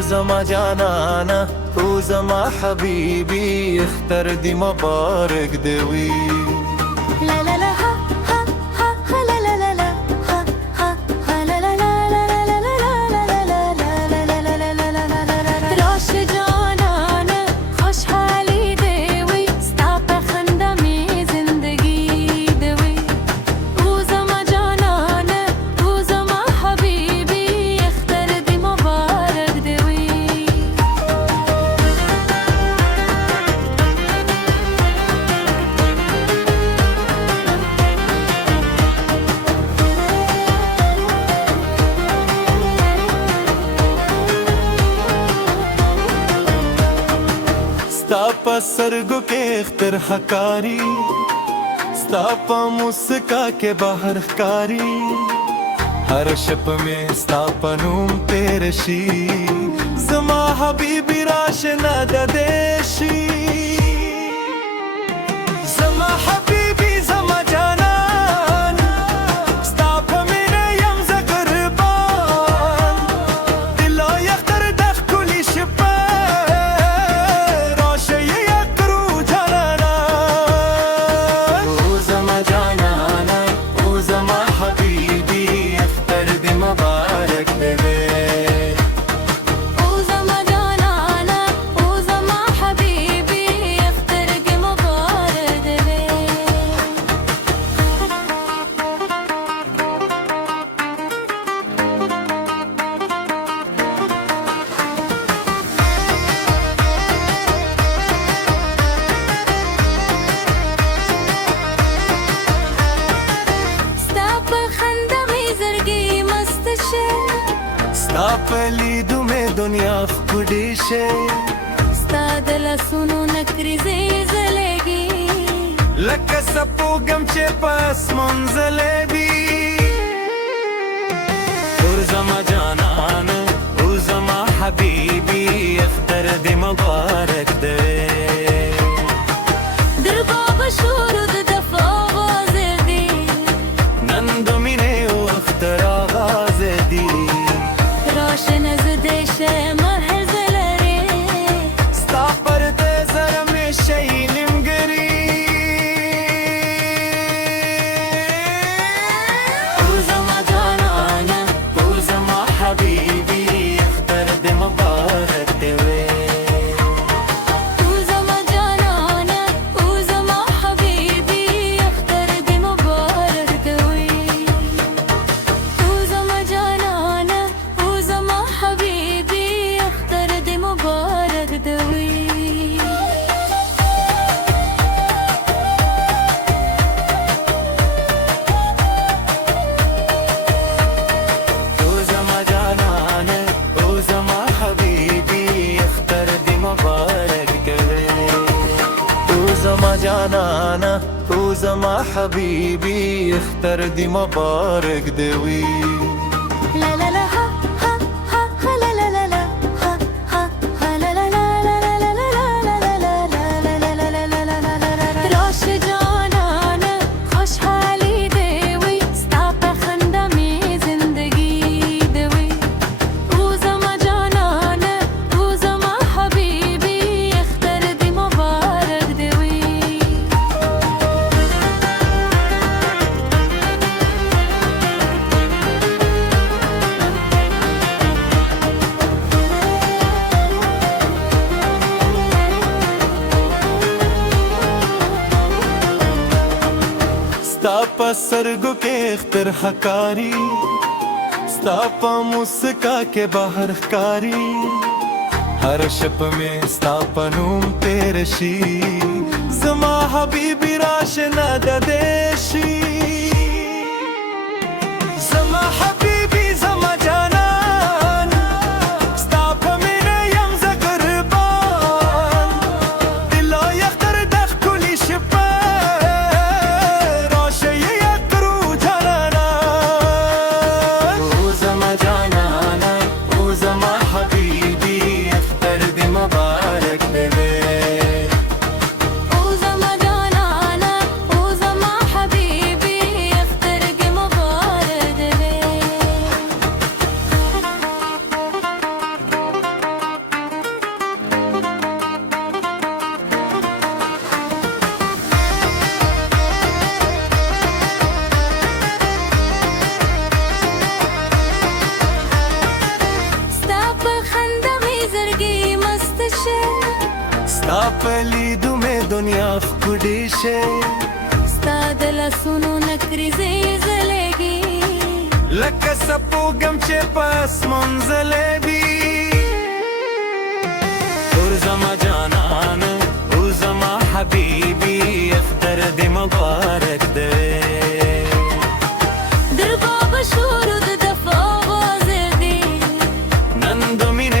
زما جانانا او زما حبیبی اختر دی مبارک دوی لا لا لا ها ها ها ها لا لا لا لا ها ها ها لا لا لا لا لا لا لا لا لا لا لا لا لا لا لا راش جانانا خوشحالی دوی ستا په خندا می زندگی دوی او زما جانانا او زما حبیبی اختر دی مبارک دوی ستا په سترګو کې اختر حکاری ستا په موسکا کې بهر ښکاری هر شپ میں ستا په نوم تیر شي زما حبیبی راشنا د دیشي زما حبیبی زما جانان ستا په مینه یم زه قربان دلای اختر د ښکلي شپه راشه یې کړو جانانا او زما جانانا او زما حبیبی اختر دې مبارک دی او زما جانانا او زما حبیبی اختر دی مبارک دی ستا په خندا می زړګی مست شه ستا په لیدو مې دنیا ښکلې شي ستا د لاسونو نکریزې ځلېږي لکه سپوږم چې په اسمان ځلېږي او زما جانان او زما حبیبی اختر دې مبارک دی درباب شورود دف آواز دی نن د مینې او اختر آغاز دی روشن از دیشه مهر زلری ستا پر دې زره مې شي نیمګري او زما جانانه او زما حبیبی اختر دې مبارک دی او زما جانانه او زما حبیبی اختر دی مبارک دوی او زما جانانه او زما حبیبی اختر دی مبارک دوی او زما جانانه او زما حبیبی اختر دې مبارک دی او زما جانانه او زما حبیبی اختر دې مبارک دی لا لا لا ها ها ها ها لا لا لا لا ها ها ها لا لا لا لا لا لا لا لا لا لا لا لا راش جانانه خوشحالی دوی ستا په خندا می زندگی دوی او زما جانانه او زما حبیبی اختر دی مبارک دوی ستا په سترګو کې اختر حکاری ستا په موسکا کې بهر ښکاری هر شپ میں ستا په نوم تیر شي زما حبیبی راشنا د دیشي زما حبیبی زما جانان ستا په مینه یم زه قربان دلای اختر د ښکلي شپه راشه یې کړو جانانا او زما جانانا او زما حبیبی اختر دې مبارک دی او زما جانانه او زما حبیبی اختر دی مبارک دوی تابلي دومي دنيا فكودي شي ستاد لاسونو نکری زلزلگی لك سپو گمچه پس منزلبي ورزما جانان وزما حبيبي اختر دي مبارك دي در باب شورود دفع آواز دی نندو مینه